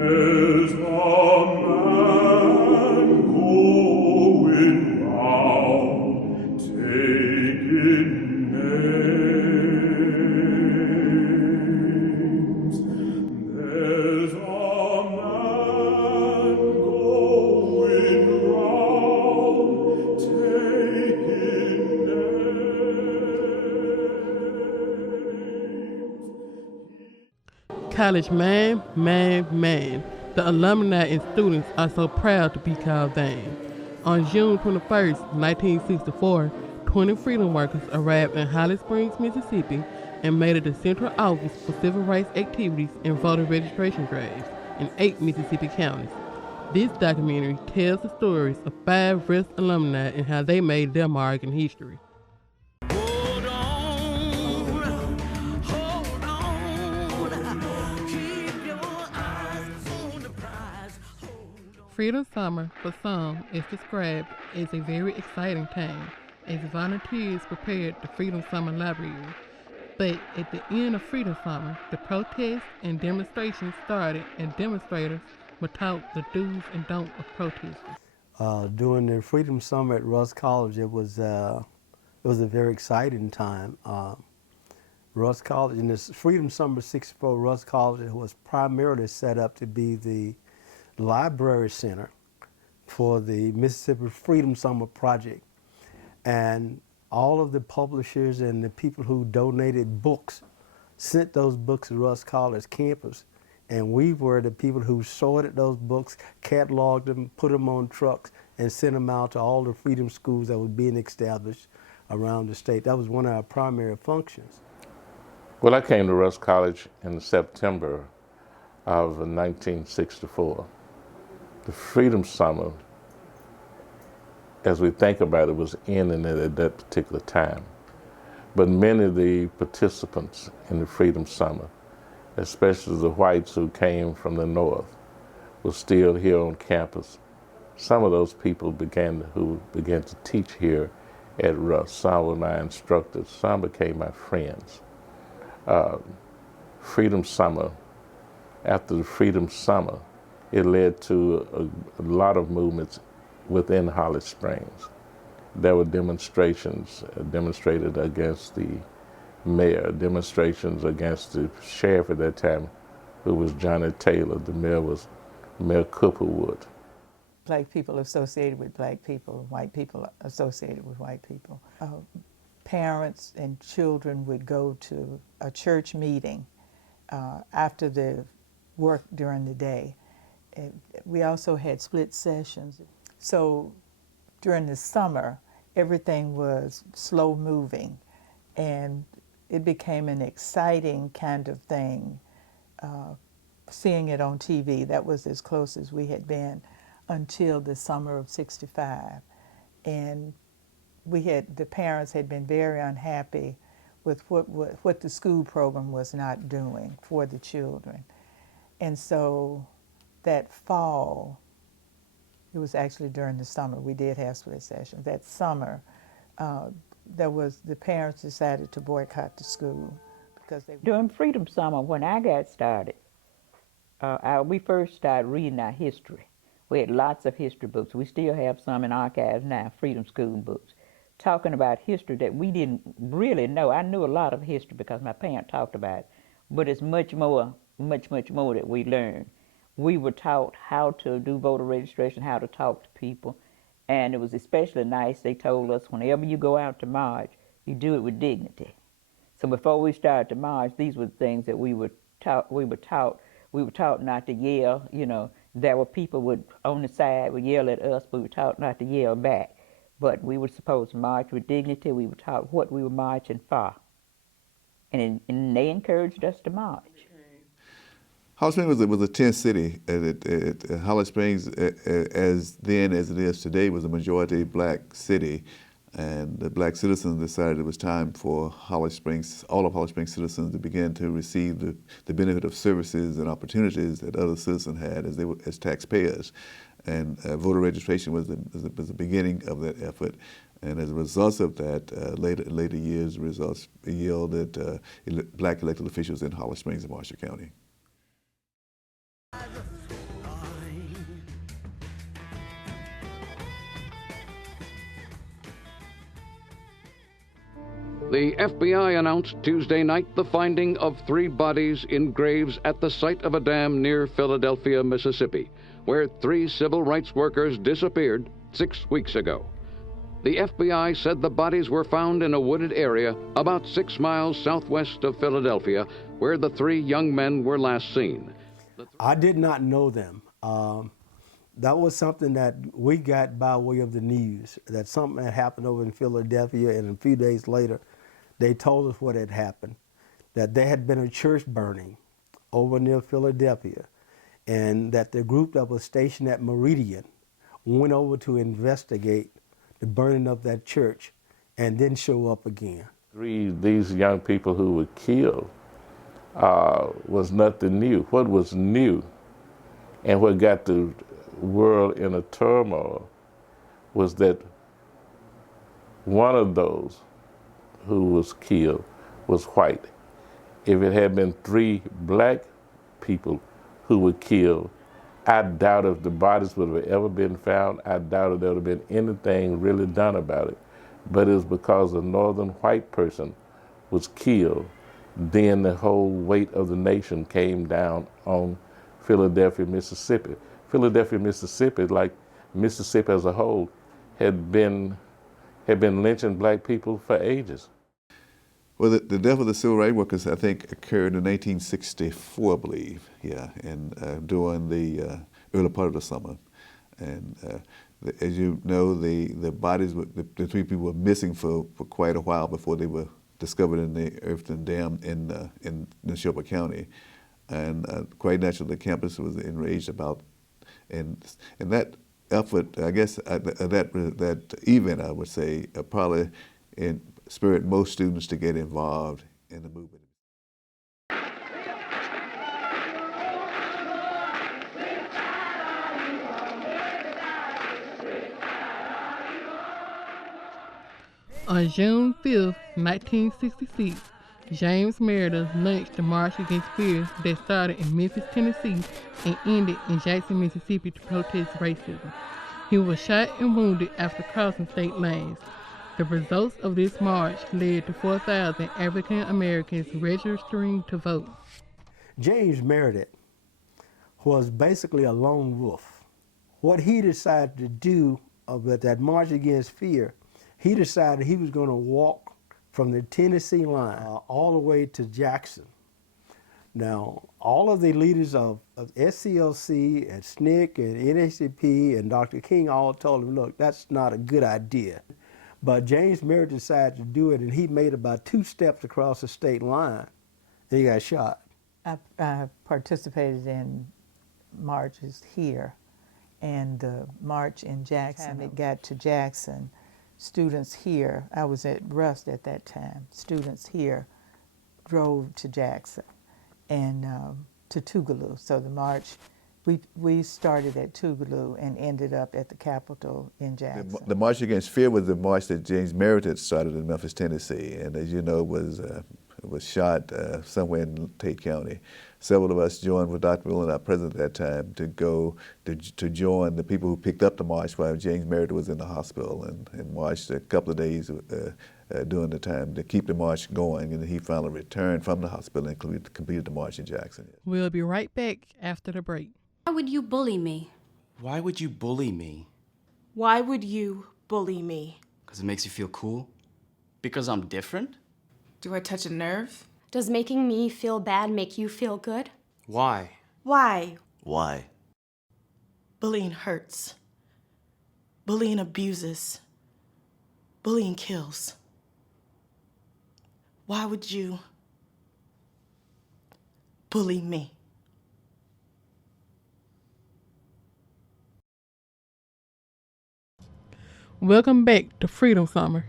There's a man going round taking names. There's a man going round taking names. College man. The alumni and students are so proud to be called Dame. On June 21st, 1964, 20 freedom workers arrived in Holly Springs, Mississippi, and made it the central office for civil rights activities and voter registration drives in 8 Mississippi counties. This documentary tells the stories of 5 Rust alumni and how they made their mark in history. Freedom Summer, for some, is described as a very exciting time as volunteers prepared the Freedom Summer Library. But at the end of Freedom Summer, the protests and demonstrations started, and demonstrators were taught the do's and don'ts of protesting. During the Freedom Summer at Rust College, it was a very exciting time. Rust College, in this Freedom Summer '64, Rust College was primarily set up to be the library center for the Mississippi Freedom Summer Project. And all of the publishers and the people who donated books sent those books to Rust College campus. And we were the people who sorted those books, cataloged them, put them on trucks, and sent them out to all the freedom schools that were being established around the state. That was one of our primary functions. Well, I came to Rust College in September of 1964. The Freedom Summer, as we think about it, was ending at that particular time. But many of the participants in the Freedom Summer, especially the whites who came from the North, were still here on campus. Some of those people began to teach here at Rust. Some were my instructors, some became my friends. Freedom Summer, after the Freedom Summer, it led to a lot of movements within Holly Springs. There were demonstrations demonstrated against the mayor, demonstrations against the sheriff at that time, who was Johnny Taylor. The mayor was Mayor Coopperwood. Black people associated with black people, white people associated with white people. Parents and children would go to a church meeting after the work during the day. We also had split sessions. So during the summer, everything was slow moving, and it became an exciting kind of thing. Seeing it on TV, that was as close as we had been until the summer of '65. And the parents had been very unhappy with what the school program was not doing for the children. And so that fall, it was actually during the summer, we did have split sessions. That summer, the parents decided to boycott the school because they... During Freedom Summer, when I got started, we first started reading our history. We had lots of history books. We still have some in archives now, Freedom School books, talking about history that we didn't really know. I knew a lot of history because my parents talked about it, but it's much more that we learned. We were taught how to do voter registration, how to talk to people, and it was especially nice. They told us whenever you go out to march, you do it with dignity. So before we started to march, these were the things that we were taught. We were taught not to yell. You know, there were people on the side would yell at us, but we were taught not to yell back. But we were supposed to march with dignity. We were taught what we were marching for, and they encouraged us to march. Holly Springs was a tent city. Holly Springs, as then as it is today, was a majority black city. And the black citizens decided it was time for Holly Springs, all of Holly Springs citizens, to begin to receive the benefit of services and opportunities that other citizens had as taxpayers. And voter registration was the beginning of that effort. And as a result of that, later years, results yielded black elected officials in Holly Springs and Marshall County. The FBI announced Tuesday night the finding of 3 bodies in graves at the site of a dam near Philadelphia, Mississippi, where 3 civil rights workers disappeared 6 weeks ago. The FBI said the bodies were found in a wooded area about 6 miles southwest of Philadelphia, where the 3 young men were last seen. I did not know them. That was something that we got by way of the news, that something had happened over in Philadelphia, and a few days later, they told us what had happened, that there had been a church burning over near Philadelphia, and that the group that was stationed at Meridian went over to investigate the burning of that church and didn't show up again. These young people who were killed was nothing new. What was new and what got the world in a turmoil was that one of those who was killed was white. If it had been 3 black people who were killed, I doubt if the bodies would have ever been found. I doubt if there would have been anything really done about it. But it was because a northern white person was killed, then the whole weight of the nation came down on Philadelphia, Mississippi. Philadelphia, Mississippi, like Mississippi as a whole, had been lynching black people for ages. Well, the death of the civil rights workers, I think, occurred in 1964, I believe, and during the early part of the summer. And as you know, the bodies, the 3 people were missing for quite a while before they were discovered in the Irvington Dam in Neshoba County. And quite naturally, the campus was enraged about, and that effort, I guess, that event, I would say, probably spurred most students to get involved in the movement. On June 5th, 1966, James Meredith launched the March Against Fear that started in Memphis, Tennessee and ended in Jackson, Mississippi to protest racism. He was shot and wounded after crossing state lines. The results of this march led to 4,000 African Americans registering to vote. James Meredith was basically a lone wolf. What he decided to do with that March Against Fear, he decided he was going to walk from the Tennessee line all the way to Jackson. Now, all of the leaders of SCLC and SNCC and NAACP and Dr. King all told him, look, that's not a good idea. But James Meredith decided to do it, and he made about 2 steps across the state line, and he got shot. I participated in marches here, and the march in Jackson, it got to Jackson. Students here, I was at Rust at that time, students here drove to Jackson and to Tougaloo. So the march, we started at Tougaloo and ended up at the Capitol in Jackson. The March Against Fear was the march that James Meredith started in Memphis, Tennessee, and as you know, was shot somewhere in Tate County. Several of us joined with Dr. Miller, our president at that time, to go to join the people who picked up the march while James Meredith was in the hospital, and marched a couple of days during the time to keep the march going, and he finally returned from the hospital and completed the march in Jackson. We'll be right back after the break. Why would you bully me? Why would you bully me? Why would you bully me? Because it makes you feel cool? Because I'm different? Do I touch a nerve? Does making me feel bad make you feel good? Why? Why? Why? Bullying hurts. Bullying abuses. Bullying kills. Why would you bully me? Welcome back to Freedom Summer.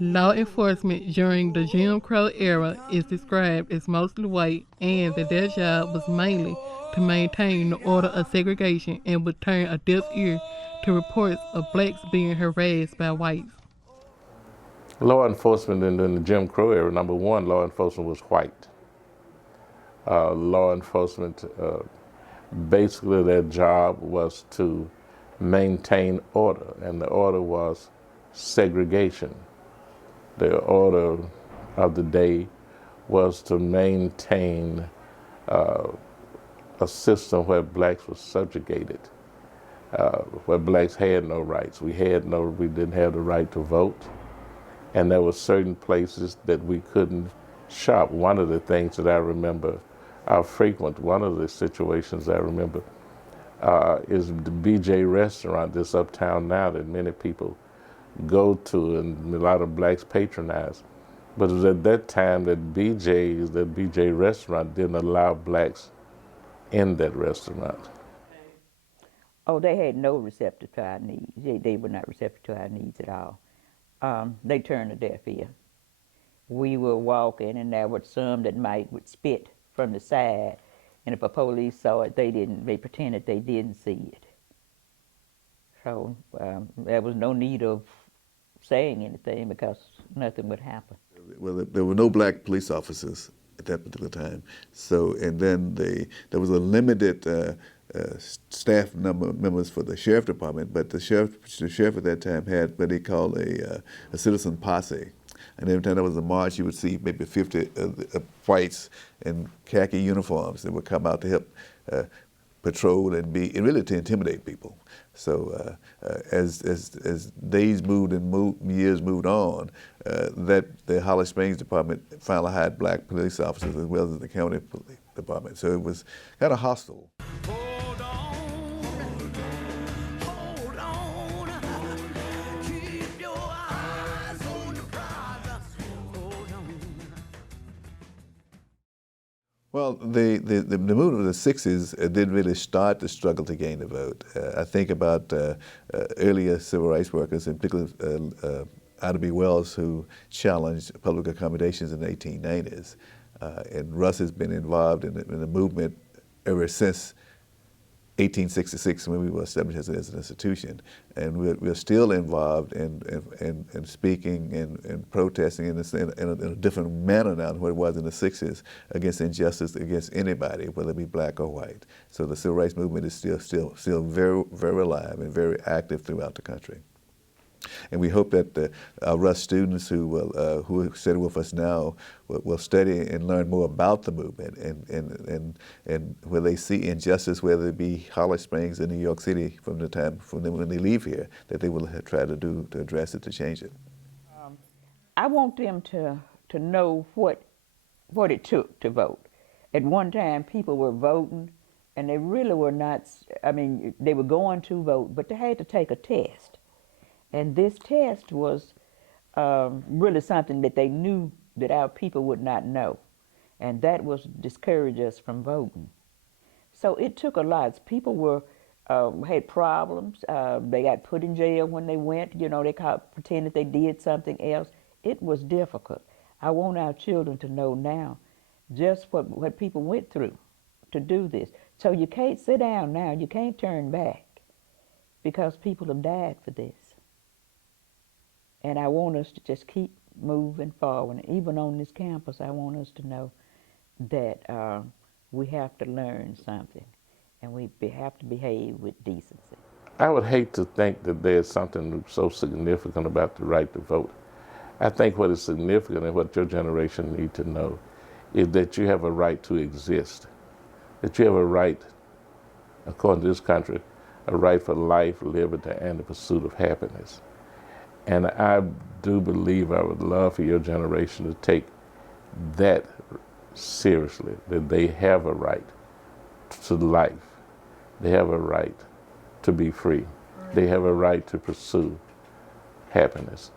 Law enforcement during the Jim Crow era is described as mostly white, and that their job was mainly to maintain the order of segregation and would turn a deaf ear to reports of blacks being harassed by whites. Law enforcement in the Jim Crow era, number one, law enforcement was white. law enforcement, basically their job was to maintain order, and the order was segregation. The order of the day was to maintain a system where blacks were subjugated, where blacks had no rights. We didn't have the right to vote, and there were certain places that we couldn't shop. One of the things that I remember, one of the situations I remember is the BJ restaurant that's uptown now that many people go to and a lot of blacks patronize. But it was at that time that BJ restaurant didn't allow blacks in that restaurant. Oh, they had no receptive to our needs. They were not receptive to our needs at all. They turned a deaf ear. We were walking, and there were some that would spit from the side, and if a police saw it, they pretended they didn't see it. So there was no need of saying anything because nothing would happen. Well, there were no black police officers at that particular time. So, and then there was a limited staff members for the sheriff department, but the sheriff at that time had what they called a citizen posse. And every time there was a march, you would see maybe 50 whites in khaki uniforms that would come out to help patrol and really to intimidate people. So as days moved and years moved on, that the Holly Springs Department finally hired black police officers as well as the county police department. So it was kind of hostile. Well, the movement of the 60s didn't really start the struggle to gain the vote. I think about earlier civil rights workers, in particular Ida B. Wells, who challenged public accommodations in the 1890s. And Russ has been involved in the movement ever since 1866 when we were established as an institution. And we're still involved in speaking and protesting in a different manner now than what it was in the 60s against injustice against anybody, whether it be black or white. So the civil rights movement is still very, very alive and very active throughout the country. And we hope that our Russ students who study with us now will study and learn more about the movement and where they see injustice, whether it be Holly Springs or New York City from when they leave here, that they will try to address it, to change it. I want them to know what it took to vote. At one time, people were voting, and they really were not, I mean, they were going to vote, but they had to take a test. And this test was really something that they knew that our people would not know. And that was discourage us from voting. So it took a lot. People had problems. They got put in jail when they went. You know, they pretended they did something else. It was difficult. I want our children to know now just what people went through to do this. So you can't sit down now. You can't turn back because people have died for this. And I want us to just keep moving forward. And even on this campus, I want us to know that we have to learn something, and we have to behave with decency. I would hate to think that there's something so significant about the right to vote. I think what is significant and what your generation need to know is that you have a right to exist, that you have a right, according to this country, a right for life, liberty, and the pursuit of happiness. And I do believe, I would love for your generation to take that seriously, that they have a right to life. They have a right to be free. They have a right to pursue happiness.